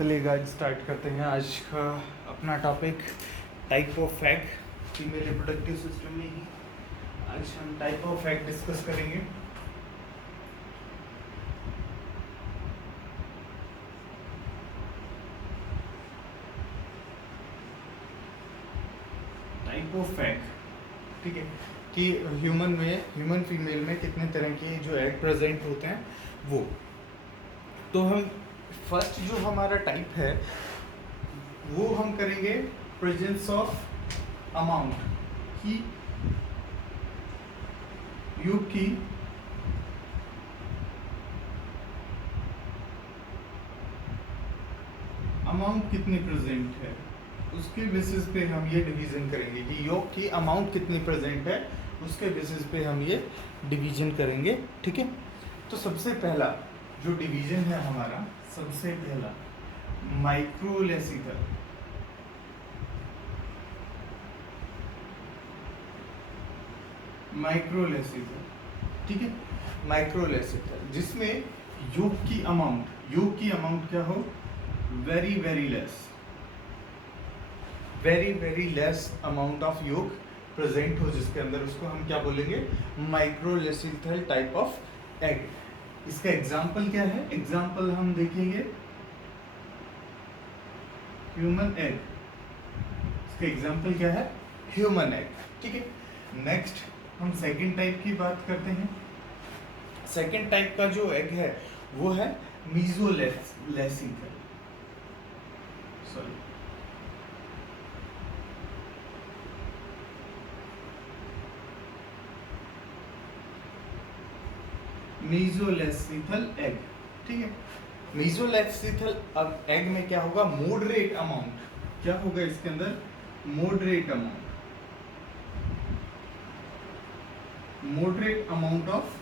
चलिए guys start करते हैं आज का अपना topic type of egg female reproductive system में ही आज हम टाइप ऑफ एग डिस्कस करेंगे। टाइप ऑफ एग, ठीक है, कि ह्यूमन फीमेल में कितने तरह के जो एग प्रेजेंट होते हैं वो। तो हम फर्स्ट जो हमारा टाइप है वो हम करेंगे प्रेजेंस ऑफ अमाउंट की योग की अमाउंट कितनी प्रेजेंट है उसके बेसिस पे हम ये डिवीजन करेंगे कि योग की अमाउंट कितनी प्रेजेंट है, उसके बेसिस पे हम ये डिवीजन करेंगे। ठीक है, तो सबसे पहला जो डिवीजन है हमारा, सबसे पहला माइक्रोलेसिकल। ठीक है, माइक्रोलेसिकल जिसमें योग की अमाउंट क्या हो, very very less amount of योग प्रेजेंट हो जिसके अंदर, उसको हम क्या बोलेंगे, माइक्रोलेसिकल टाइप ऑफ एग। इसका एग्जाम्पल क्या है, एग्जाम्पल हम देखेंगे ह्यूमन एग। इसका एग्जाम्पल क्या है, ह्यूमन एग। ठीक है, नेक्स्ट हम सेकंड टाइप की बात करते हैं। सेकंड टाइप का जो एग है वो है मीजोलेसिकल। मीजोलेसिकल एग। ठीक है, मीजोलेसिकल एग में क्या होगा, मॉडरेट अमाउंट, क्या होगा इसके अंदर, मॉडरेट अमाउंट ऑफ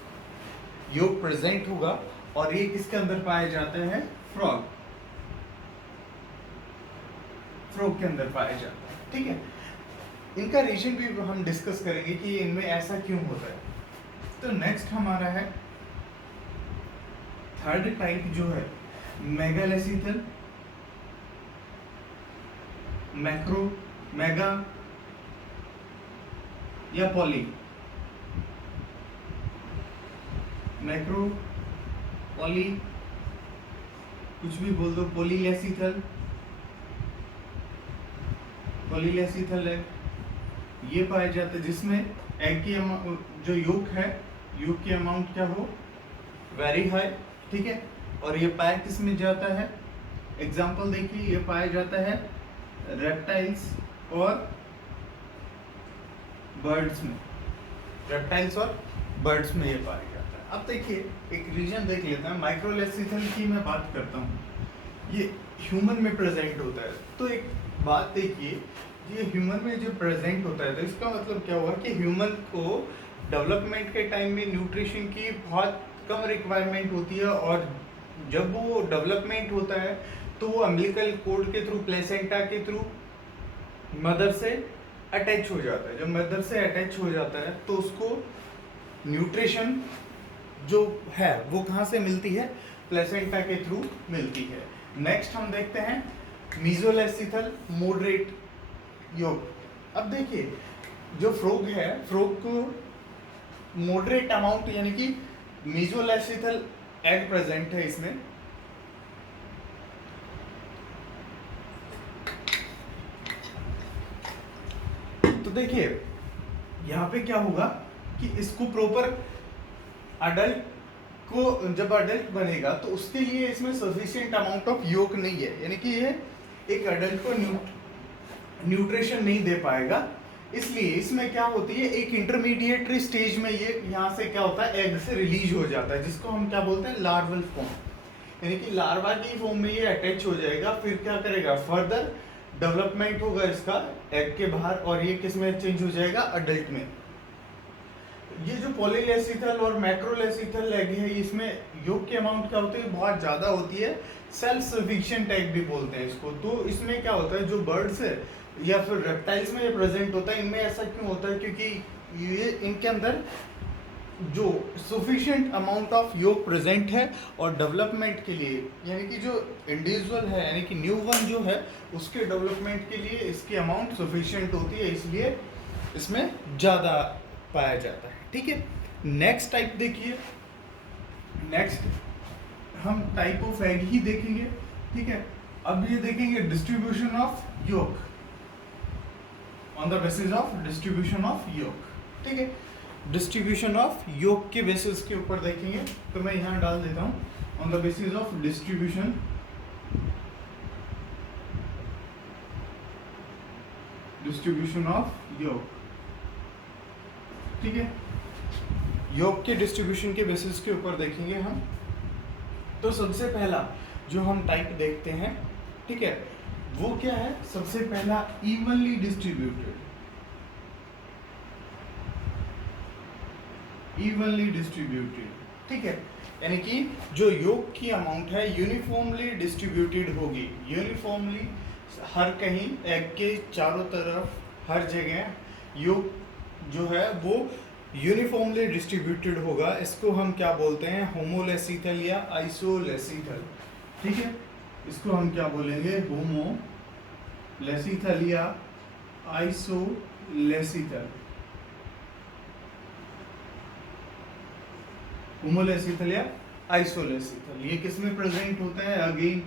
योग प्रेजेंट होगा। और ये किसके अंदर पाया जाता है, फ्रॉग के अंदर पाया जाता है। ठीक है, इनका रीजन भी हम डिस्कस करेंगे कि इनमें ऐसा क्यों होता है। तो नेक्स्ट हमारा है थर्ड टाइप जो है मेगालेसिकल, मैक्रो, मेगा या पॉली, मैक्रो, पॉली, कुछ भी बोल दो, पॉलीलेसिकल एग ये पाया जाता है जिसमें एग की जो योग है, योग की अमाउंट क्या हो, वेरी हाई। ठीक है, और ये पाया किस में जाता है, एग्जाम्पल देखिए, ये पाया जाता है रेप्टाइल्स और बर्ड्स में, ये पाया जाता है। अब देखिए एक रीजन देख लेते हैं, माइक्रोलेसिकल की मैं बात करता हूँ, ये ह्यूमन में प्रेजेंट होता है। तो एक बात देखिए, ये ह्यूमन में जो प्रेजेंट होता है तो इसका मतलब क्या हुआ कि ह्यूमन को डेवलपमेंट के टाइम में न्यूट्रिशन की बहुत कम रिक्वायरमेंट होती है, और जब वो डेवलपमेंट होता है तो वो अम्बिलिकल कोर्ड के थ्रू, प्लेसेंटा के थ्रू मदर से अटैच हो जाता है। जब मदर से अटैच हो जाता है तो उसको न्यूट्रिशन जो है वो कहाँ से मिलती है, प्लेसेंटा के थ्रू मिलती है। नेक्स्ट हम देखते हैं मीजोलेसिकल मॉडरेट योग। अब देखिए जो फ्रॉग है, फ्रॉग को मॉडरेट अमाउंट यानी कि मीजोलेसिकल एग प्रेजेंट है इसमें। तो देखिए यहाँ पे क्या होगा कि इसको प्रॉपर अडल्ट को, जब अडल्ट बनेगा तो उसके लिए इसमें सफिशिएंट अमाउंट ऑफ योग नहीं है, यानी कि ये एक अडल्ट को न्यूट्रिशन नहीं दे पाएगा। इसलिए इसमें क्या होती है, एक इंटरमीडिएटरी स्टेज में ये यहाँ से क्या होता है, एग से रिलीज हो जाता है, जिसको हम क्या बोलते हैं, लार्वल फॉर्म, यानी कि लार्वा की फॉर्म में ये अटैच हो जाएगा। फिर क्या करेगा, फर्दर डेवलपमेंट होगा इसका एग के बाहर, और ये किस में चेंज हो जाएगा, अडल्ट में। ये जो पॉलीलेसिकल और मैक्रोलेसिकल एग है, इसमें योग की अमाउंट क्या होती है, बहुत ज़्यादा होती है, सेल्फ सफिशिएंट एग भी बोलते हैं इसको। तो इसमें क्या होता है, जो बर्ड्स है या फिर रेप्टाइल्स में ये प्रेजेंट होता है, इनमें ऐसा क्यों होता है, क्योंकि ये इनके अंदर जो सफिशिएंट अमाउंट ऑफ योग प्रेजेंट है और डेवलपमेंट के लिए, यानी कि जो इंडिविजुअल है यानी कि न्यू वन जो है उसके डेवलपमेंट के लिए इसकी अमाउंट सफिशिएंट होती है, इसलिए इसमें ज़्यादा पाया जाता है। ठीक है, नेक्स्ट टाइप देखिए। नेक्स्ट हम टाइप ऑफ एग ही देखेंगे। ठीक है, अब ये देखेंगे डिस्ट्रीब्यूशन ऑफ योग on the basis of distribution of योग। ठीक है, डिस्ट्रीब्यूशन ऑफ योग के बेसिस के ऊपर देखेंगे, तो मैं यहाँ डाल देता हूँ on the basis of distribution of योग। ठीक है, योग के डिस्ट्रीब्यूशन के बेसिस के ऊपर देखेंगे हम। तो सबसे पहला जो हम टाइप देखते हैं, ठीक है, वो क्या है? सबसे पहला इवनली डिस्ट्रीब्यूटेड। ठीक है, यानी कि जो योग की अमाउंट है यूनिफॉर्मली डिस्ट्रीब्यूटेड होगी। यूनिफॉर्मली हर कहीं एग के चारों तरफ हर जगह योग जो है वो यूनिफॉर्मली डिस्ट्रीब्यूटेड होगा। इसको हम क्या बोलते हैं? होमोलेसिथल या आइसोलेसिथल। ठीक है, इसको हम क्या बोलेंगे? होमोलेसिथल या आइसोलेसिथल। होमोलेसिथल या आइसोलेसिथल, ये किसमें प्रेजेंट होता है? अगेन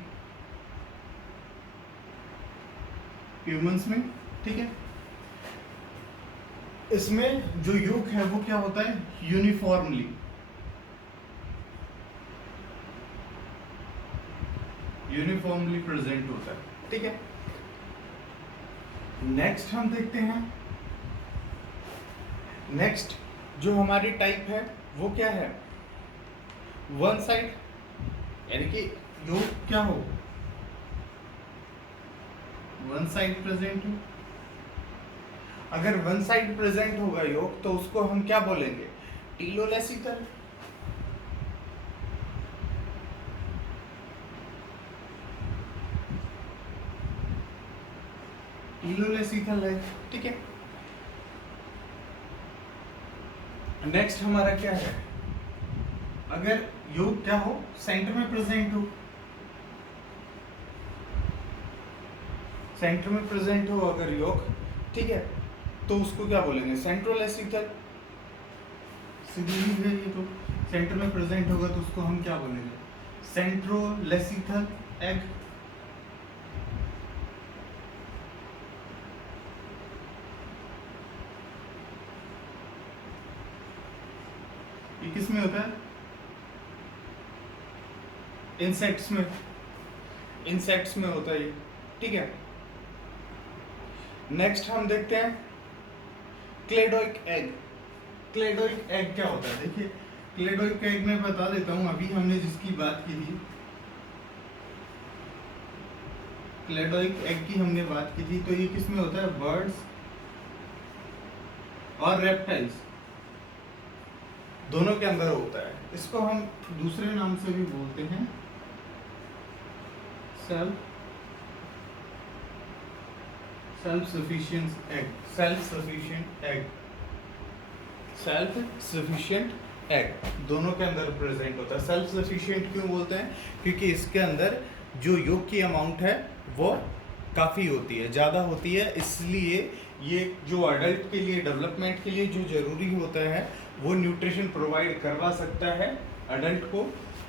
ह्यूमंस में। ठीक है, इसमें जो योग है वो क्या होता है? यूनिफॉर्मली प्रेजेंट होता है। ठीक है, नेक्स्ट हम देखते हैं। नेक्स्ट जो हमारी टाइप है वो क्या है? वन साइड, यानी कि योग क्या हो? वन साइड प्रेजेंट हो। अगर वन साइड प्रेजेंट होगा योग तो उसको हम क्या बोलेंगे? टीलोलेसिथल। टीलोलेसिथल है। ठीक है, नेक्स्ट हमारा क्या है? अगर योग क्या हो? सेंटर में प्रेजेंट हो। सेंटर में प्रेजेंट हो अगर योग, ठीक है, तो उसको क्या बोलेंगे? सेंट्रोलेसिथल। सीधी है ये, तो सेंटर में प्रेजेंट होगा तो उसको हम क्या बोलेंगे? Centrolecithal egg. ये किस में होता है? इंसेक्ट्स में। इंसेक्ट्स में होता है ये। ठीक है, नेक्स्ट हम देखते हैं क्लेडोइक एग। क्लेडोइक एग क्या होता है? देखिए, क्लेडोइक एग में बता देता हूं, अभी हमने जिसकी बात की थी, क्लेडोइक एग की हमने बात की थी, तो ये किस में होता है? बर्ड्स और रेप्टाइल्स दोनों के अंदर होता है। इसको हम दूसरे नाम से भी बोलते हैं self sufficient egg. Self sufficient egg दोनों के अंदर प्रेजेंट होता है। सेल्फ सफिशिएंट क्यों बोलते हैं? क्योंकि इसके अंदर जो योग की अमाउंट है वो काफ़ी होती है, ज़्यादा होती है, इसलिए ये जो अडल्ट के लिए डेवलपमेंट के लिए जो ज़रूरी होता है वो न्यूट्रिशन प्रोवाइड करवा सकता है अडल्ट को,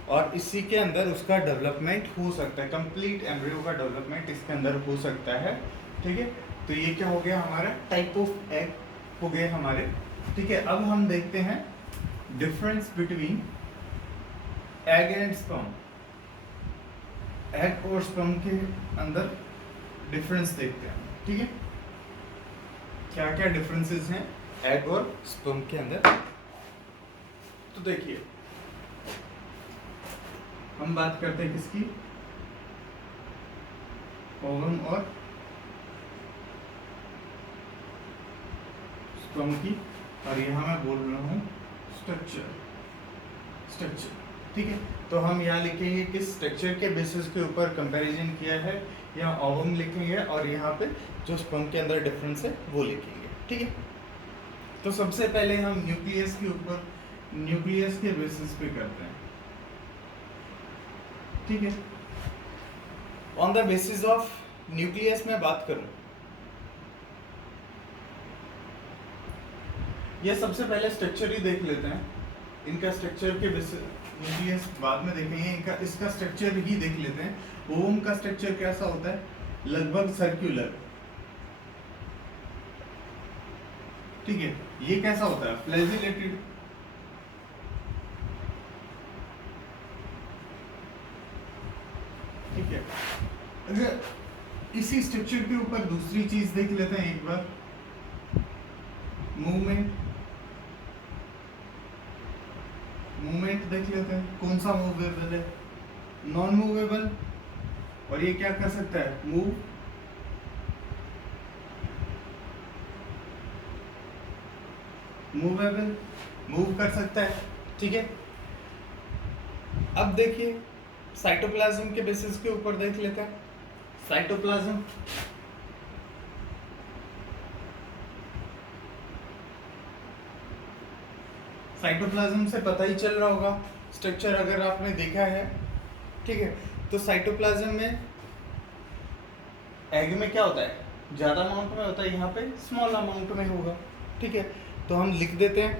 और इसी के अंदर उसका डेवलपमेंट हो सकता है। कंप्लीट एम्ब्रियो का डेवलपमेंट इसके अंदर हो सकता है। ठीक है, तो ये क्या हो गया? हमारा टाइप ऑफ एग हो गए हमारे। ठीक है, अब हम देखते हैं difference between egg and sperm. Egg और स्पर्म के अंदर डिफरेंस देखते हैं। ठीक है, क्या क्या डिफरेंसेस हैं एग और स्पर्म के अंदर? तो देखिए, हम बात करते हैं किसकी? ओवम और स्पर्म की, और यहाँ मैं बोल रहा हूँ स्ट्रक्चर। ठीक है, तो हम यहाँ लिखेंगे किस स्ट्रक्चर के बेसिस के ऊपर कंपैरिजन किया है, यहाँ ओवम लिखेंगे और यहाँ पे जो स्पर्म के अंदर डिफरेंस है वो लिखेंगे। ठीक है, तो सबसे पहले हम न्यूक्लियस के ऊपर न्यूक्लियस के बेसिस पे करते हैं, ठीक है। On the basis of nucleus में बात करूं, ये सबसे पहले स्ट्रक्चर ही देख लेते हैं। इनका स्ट्रक्चर के बेसिस, न्यूक्लियस बाद में देखेंगे, इनका इसका स्ट्रक्चर ही देख लेते हैं। ओम का स्ट्रक्चर कैसा होता है, लगभग सर्कुलर, ठीक है। ये कैसा होता है, फ्लैजिलेटेड, ठीक है। अगर इसी स्ट्रक्चर के ऊपर दूसरी चीज देख लेते हैं एक बार, मूवमेंट, मूवमेंट देख लेते हैं, कौन सा मूवेबल है, नॉन मूवेबल, और ये क्या कर सकता है, मूव, मूवेबल, मूव कर सकता है, ठीक है। अब देखिए साइटोप्लाज्म के बेसिस के ऊपर देख लेते हैं। साइटोप्लाज्म, साइटोप्लाज्म से पता ही चल रहा होगा स्ट्रक्चर, अगर आपने देखा है, ठीक है। तो साइटोप्लाज्म में एग में क्या होता है, ज्यादा अमाउंट में होता है, यहाँ पे स्मॉल अमाउंट में होगा, ठीक है। तो हम लिख देते हैं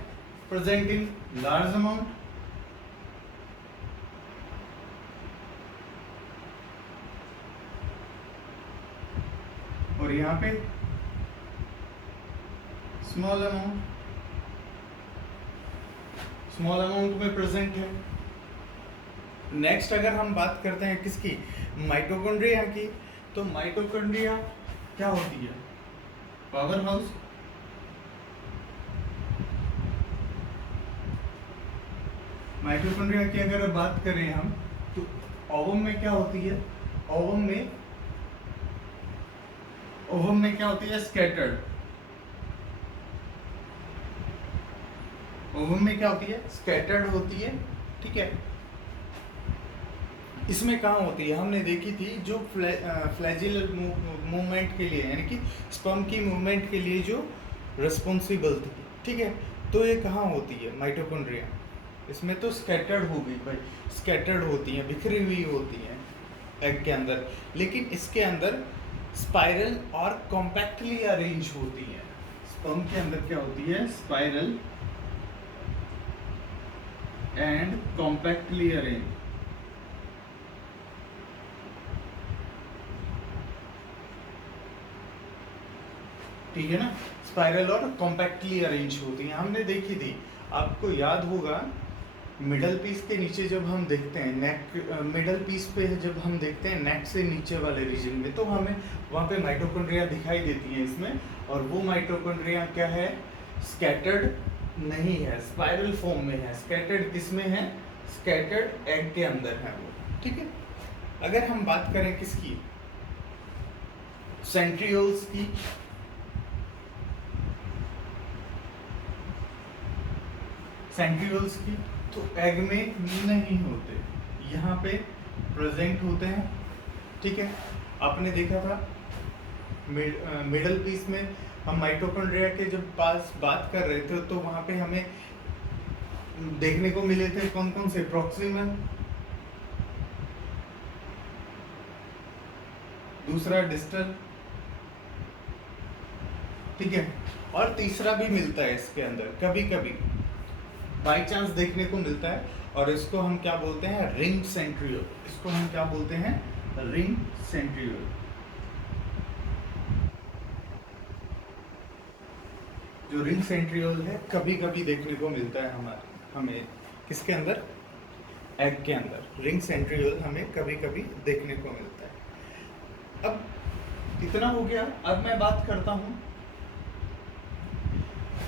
प्रेजेंट इन लार्ज अमाउंट, और यहाँ पे स्मॉल अमाउंट, स्मॉल अमाउंट में प्रेजेंट है। नेक्स्ट अगर हम बात करते हैं किसकी, माइटोकॉन्ड्रिया की, तो माइटोकॉन्ड्रिया क्या होती है, पावर हाउस, माइटोकॉन्ड्रिया की अगर बात करें हम, तो ओवम में क्या होती है, ओवम में क्या होती है, स्कैटर्ड, ओवम में क्या होती है, स्कैटर्ड होती है, ठीक है। इसमें कहाँ होती है, हमने देखी थी जो फ्लैजिलर मूवमेंट के लिए, यानी कि स्पर्म की मूवमेंट के लिए जो रिस्पॉन्सिबल थी, ठीक है। तो ये कहाँ होती है, माइटोकॉन्ड्रिया, इसमें तो स्कैटर्ड हो गई भाई, स्कैटर्ड होती हैं, बिखरी हुई होती हैं एग के अंदर, लेकिन इसके अंदर स्पाइरल और कॉम्पैक्टली अरेंज होती हैं। स्पर्म के अंदर क्या होती है, स्पाइरल एंड कॉम्पैक्टली अरेंज, ठीक है ना, स्पाइरल और कॉम्पैक्टली अरेंज होती हैं, हमने देखी थी। आपको याद होगा मिडल पीस के नीचे जब हम देखते हैं, नेक, मिडल पीस पे जब हम देखते हैं नेक से नीचे वाले रीजन में, तो हमें वहाँ पे माइटोकॉन्ड्रिया दिखाई देती हैं इसमें, और वो माइटोकॉन्ड्रिया क्या है, स्कैटर्ड नहीं है, स्पाइरल फॉर्म में है। स्कैटर्ड किस में है, स्कैटर्ड एग के अंदर है वो, ठीक है। अगर हम बात करें किसकी, सेंट्रियोल्स की, सेंट्रियोल्स की, तो एग में नहीं होते, यहाँ पे प्रेजेंट होते हैं, ठीक है। आपने देखा था मिडल पीस में हम माइटोकॉन्ड्रिया के जब पास बात कर रहे थे, तो वहाँ पे हमें देखने को मिले थे कौन कौन से, प्रॉक्सिमल, दूसरा डिस्टल, ठीक है, और तीसरा भी मिलता है इसके अंदर, कभी कभी बाई चांस देखने को मिलता है, और इसको हम क्या बोलते हैं, रिंग सेंट्रियोल, इसको हम क्या बोलते हैं, रिंग सेंट्रियोल। जो रिंग सेंट्रियोल है कभी कभी देखने को मिलता है हमें किसके अंदर, एग के अंदर, रिंग सेंट्रियोल हमें कभी कभी देखने को मिलता है। अब इतना हो गया, अब मैं बात करता हूँ,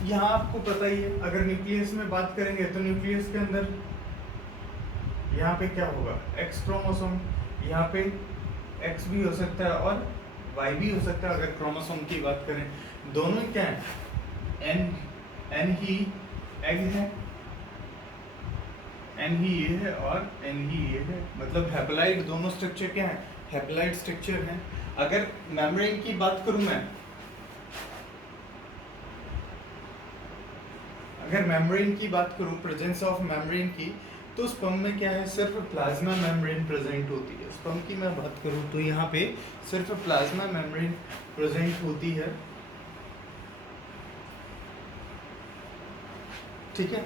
यहाँ आपको पता ही है, अगर न्यूक्लियस में बात करेंगे तो न्यूक्लियस के अंदर यहाँ पे क्या होगा, एक्स क्रोमोसोम, यहाँ पे एक्स भी हो सकता है और वाई भी हो सकता है। अगर क्रोमोसोम की बात करें, दोनों ही क्या है, एन ही एग है, एन ही ये है और एन ही ये है, मतलब हैप्लॉइड, दोनों स्ट्रक्चर क्या है, हैप्लॉइड स्ट्रक्चर है। अगर मेम्ब्रेन की बात करूं मैं, अगर मेम्ब्रेन की बात करूँ, प्रेजेंस ऑफ मेम्ब्रेन की, तो स्पर्म में क्या है, सिर्फ प्लाज्मा मेम्ब्रेन प्रेजेंट होती है। स्पर्म की मैं बात करूँ तो यहाँ पे सिर्फ प्लाज्मा मेम्ब्रेन प्रेजेंट होती है, ठीक है।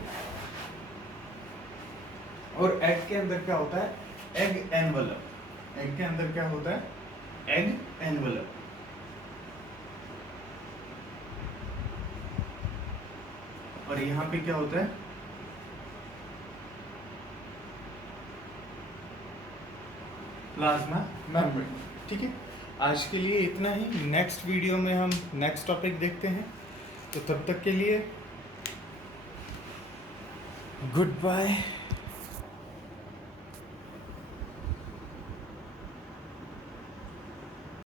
और एग के अंदर क्या होता है, एग एनवलप। एग के अंदर क्या होता है, एग एनवलप। और यहाँ पे क्या होता है, प्लाज्मा मेम्ब्रेन, ठीक है। आज के लिए इतना ही। नेक्स्ट वीडियो में हम नेक्स्ट टॉपिक देखते हैं, तो तब तक के लिए गुड बाय।